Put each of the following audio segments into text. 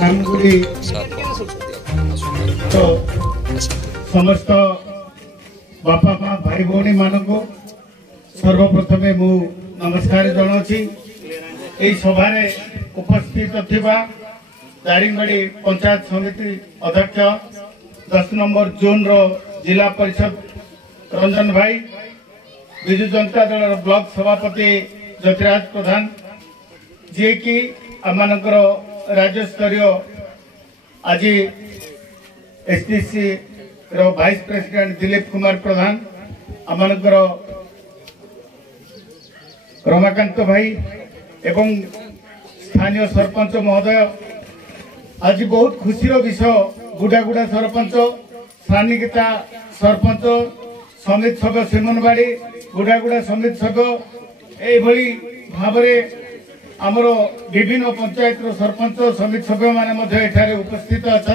सामग्री तो समस्त बापा माँ भाई भौणी मान को सर्वप्रथम मु नमस्कार जनावि सभारे उपस्थित थिबा दारिंगबाड़ी पंचायत समिति अध्यक्ष 10 नंबर जोन रो जिला परिषद रंजन भाई विजु जनता दल ब्लॉक सभापति ज्योतिराज प्रधान जी की आमनकर राज्य स्तरीय आज एसटीसी रो वाइस प्रेसिडेंट दिलीप कुमार प्रधान आमनकर रमाकांत भाई एवं स्थानीय सरपंच महोदय आज बहुत खुशीर विषय गुडागुड़ा सरपंच स्थानिकता सरपंच समिति सभ्य सिमनबाड़ी गुडागुड़ा समिति सभ्य यही भाव आमर विभिन्न पंचायत सरपंच समिति सभ्य माने उपस्थित अच्छा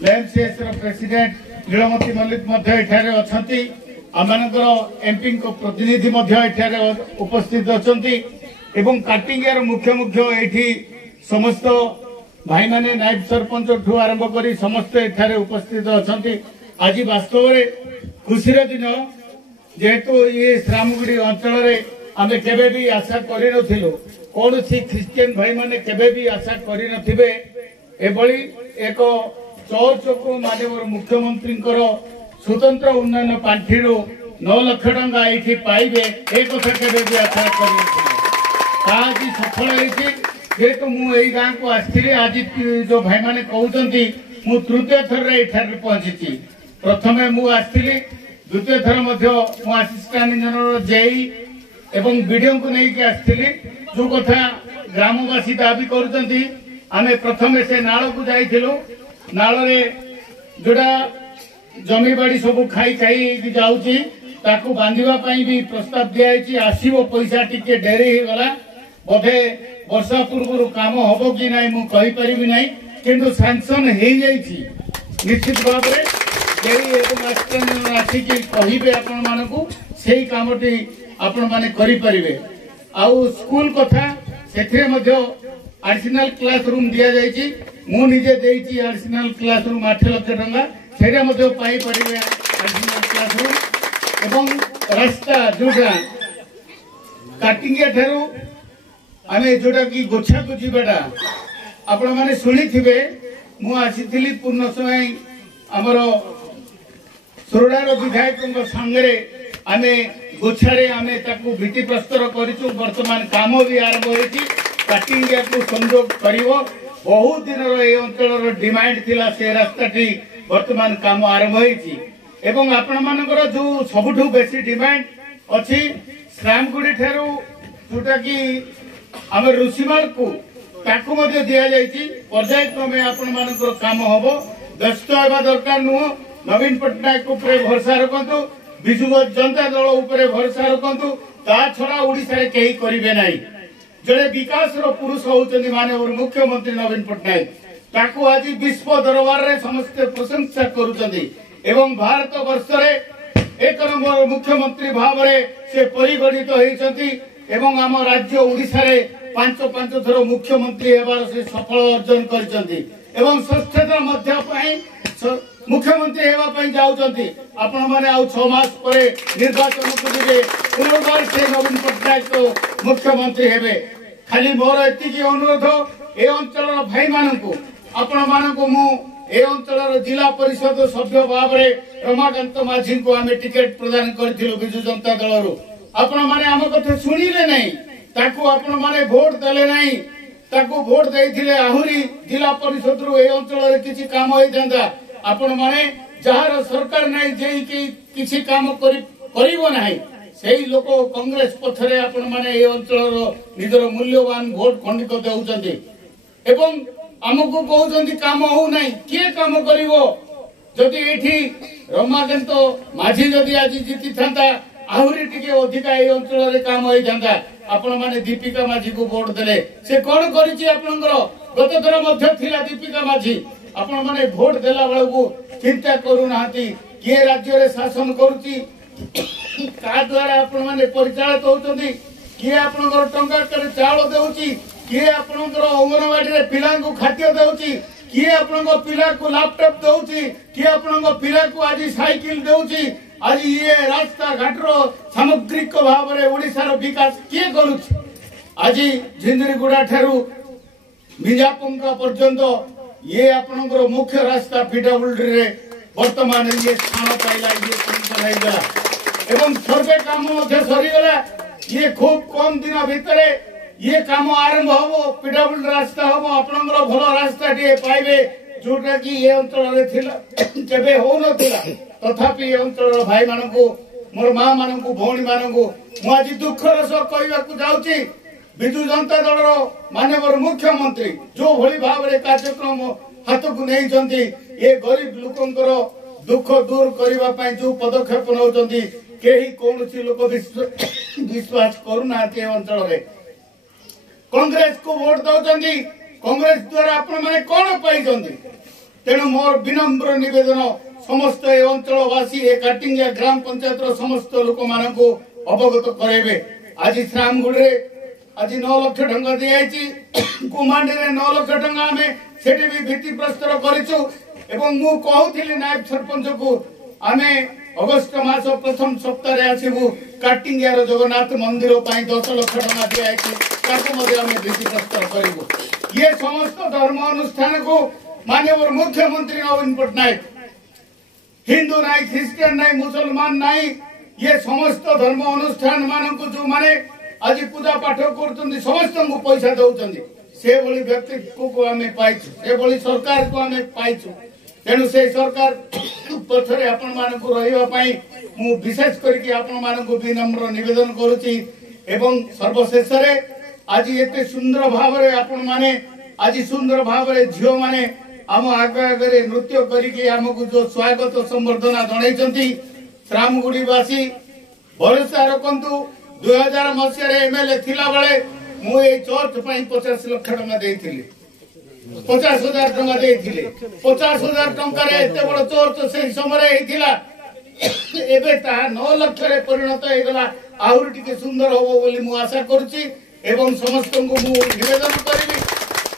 लेएमसीएस प्रेसिडेंट नीलमती मल्लिक अच्छा आमनकर एमपी प्रतिनिधि उपस्थित अच्छा काटिंगार मुख्य मुख्य ये समस्त भाई माने नायब सरपंच ठू आरंभ कर समस्त एठारे उपस्थित अच्छा आज वास्तव में खुशीर दिन जेहेतु ये श्रामगुड़ी अंचल आम केबे भी आशा करूँ कौन सी ख्रिस्टियन भाई माने केबे भी आशा करें एक चर्च को मानव मुख्यमंत्री स्वतंत्र उन्नयन पांठि 9 लाख टंका ये पाइबे एक कथा केबे भी आशा आज सफल होती जेहेतु मुझे गाँव को आसती आज जो भाई माने कहते मु तृतीय थर ये पहुंची प्रथम मुझे द्वितीय थर आसिस्टांट इंजीनियर जेई एवं वीडियो को लेकिन आसती जो कथा ग्रामवासी दाबी करुँच आम प्रथम से नाल को जाइलु नाल जोड़ा जमी बाड़ी सब खाई खाई जाऊँगी ताकू बांधवाई भी प्रस्ताव दिखाई आसो पैसा टिके डेरी हो गला बोधे वर्षा पूर्व काम हम कि ना मुझे ना किंतु सैंक्शन हो निश्चित भाव में आसिक कहे आपण मानू से कमटी आपण मैंने करें आउ स्कूल कथा से आडिशनल क्लास रूम दि जाइए मुझे देती आडिशनल क्लास रूम 8 लाख टंका से पाइपर आडिशनल क्लास रूम एवं रास्ता जोटा काटिंगिया ठारू आम जोटा कि गोछा को जीवाटा आपण मैंने शुणी थे मुझी पूर्ण समय आमर सोरडार विधायक सांगे आम गोछारे आम भित्ति प्रस्तर करूँ बर्तमान काम भी आरंभ होती काटिंगिया को संयोग कर बहुत दिन अंचल डिमांड थिला से रास्ताटी बर्तमान काम आरंभ होती एवं आपण मानकर जो सबुठ बेसी डिमांड अच्छी श्रामगुड़ी ठारू जोटा कि आम ऋषिमाल को दि जाए पर्यायक्रमे आपण मानकर काम हम व्यस्त होगा दरकार नुह नवीन पट्टनायक भरसा रखु विजु जनता दल उपर भरसा रखु ता छड़ा ओडिशा रे केही करिवे नाही जड़े विकास पुरुष होउचंदी माननीय मुख्यमंत्री नवीन पट्टनायक ताकू आज विश्व दरबार रे समस्त प्रशंसा करूचंदी एवं भारत वर्ष रे 1 नंबर मुख्यमंत्री भाव रे से परिगणित होइचंती एवं आम राज्य ओडिशा रे 5 थर मुख्यमंत्री हेबार से सफल अर्जन करिचंती एवं स्वच्छता मध्य पई मुख्यमंत्री हेबा पई जाउचंती आपण माने आउ 6 मास परे निर्वाचन को दिबे पुनर्बार से नवीन पट्टनायक को मुख्यमंत्री हेबे खाली मोर एतिकी अनुरोध ए अंचल भाई मानकू आपण मानकू मु ए अंचल जिला परिषद सभ्य भाव रे रमाकांत माझी को आमे टिकट प्रदान करथिलु विजु जनता दल आपण माने आम कथा सुनिले नहीं ताकू आपण माने वोट देले नहीं ताकू वोट देइथिले आहुरी जिला परिषद रु ए अंचल रे किछि काम होई जांदा आपण माने जहार सरकार नहीं जे किछि काम करिवो नाही सेही लोक कांग्रेस पथरे आपण माने ए अंचल निजर मूल्यवान वोट खंडित देउचंती एवं आमको कहउचंती काम हो नाही के काम करिवो जदि एठी रमाकांत माझी जदि आज जीति थांता आहुरी टिके अधिका ए अंचल रे काम होई जांदा आपण माने दीपिका माझी को वोट देले से कोन करिछि आपनकर गत थर मध्य थिला दीपिका माझी आपण माने वोट देला बेला को चिंता करू नाहती के राज्य रे शासन करूची का द्वारा आपण माने परिचालित होउचंदी किए आपनकर टंका करे चावल देउची किए आपणकर अंगनवाड़ी पिला खाद्य दौची किए आपण पिला को लैपटॉप दौची किए आपण पिला को आज साइकिल दौची आज ये रास्ता घाटर सामग्रिक भाव में ओडिशार विकास किए करुछ आज झिंझरीगुड़ा ठारू मिजापुंका पर्यंत ये आपणकर मुख्य रास्ता पीडब्ल्यूडी रे वर्तमान ये स्थान पाइला ये संकल एवं सर्वे काम सरीगला ये खूब कम दिन भितर ये काम आरंभ हम पीडब्ल्यूडी रास्ता हम आपणकर भल रास्ता टे पाइबे जोटा कि ये अंचल केबे हो नथिला तथापि ये अंचल भाई मानकू मोर माँ मानकू भौणी मानकू मु आज दुखर सह कहवाकू जाउची विजु जनता दल माननीय मुख्यमंत्री जो भली भाव में कार्यक्रम हाथ को नहीं ये गरीब लोकंकर दुख दूर करने जो पदक्षेप नौकरी कहीं कौन लोक विश्वास करूना अंचल कांग्रेस को वोट दौरान कांग्रेस द्वारा आपण मैंने कौन पाई तेणु मोर विनम्र निवेदन समस्त अंचलवासी ए काटिंगिया ग्राम पंचायत समस्त लोक मान अवगत कराइबे आज श्रामगुड़े आज 9 लाख टंका दिखाई कुमांडी 9 लाख टंका आम से भी भित्ति प्रस्तर करूँ नायब सरपंच को आम अगस्ट मास प्रथम सप्ताह आसबू काटिंगियार जगन्नाथ मंदिर 10 लाख टंका दिखाई भित्ति प्रस्तर करूँ ये समस्त धर्म अनुष्ठान को माननीय मुख्यमंत्री नवीन पट्टनायक हिंदू नाई ख्रिस्टियन नाई मुसलमान नाई ये समस्त धर्म अनुष्ठान मान जो माने आज पूजा पाठ कर समस्त को पैसा दौरान से भली व्यक्ति को आम पाइछु से भली सरकार को आम पाइछु तेणु से सरकार पछरे आपण मान को रही विशेष करके आपण मान को विनम्र निवेदन करुच्ची एवं सर्वशेष आज एते सुंदर भाव में आपण माने आज सुंदर भाव में झील माने आम आगे आगे नृत्य करके आमको जो स्वागत संबर्धना जनई श्रामगुड़ीवासी भरोसा रखु 2000 मसीह एमएलए थिला बेले मु ए चर्च 50 लाख टंका देइथिली 50,000 टंका देइथिली 50,000 टंका रे एते बड़ चर्च से समय हेतिला एबे ता 9 लाख रे परिणत हे गला आउर टिके सुंदर होबो बोली मु आशा करछि एवं समस्त को मु निवेदन करिवि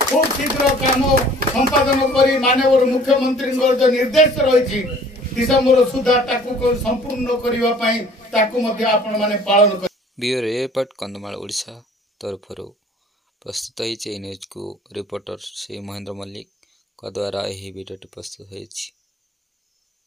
खूब शीघ्र काम संपादन करी माननीय मुख्यमंत्री जो निर्देश रही डिसेम्बर सुधा ताकू संपूर्ण करने पालन कर ब्यूरो रिपोर्ट कंधमाल ओडिशा तरफ प्रस्तुत होती न्यूज को रिपोर्टर श्री महेंद्र मल्लिक द्वारा यह वीडियो प्रस्तुत होती।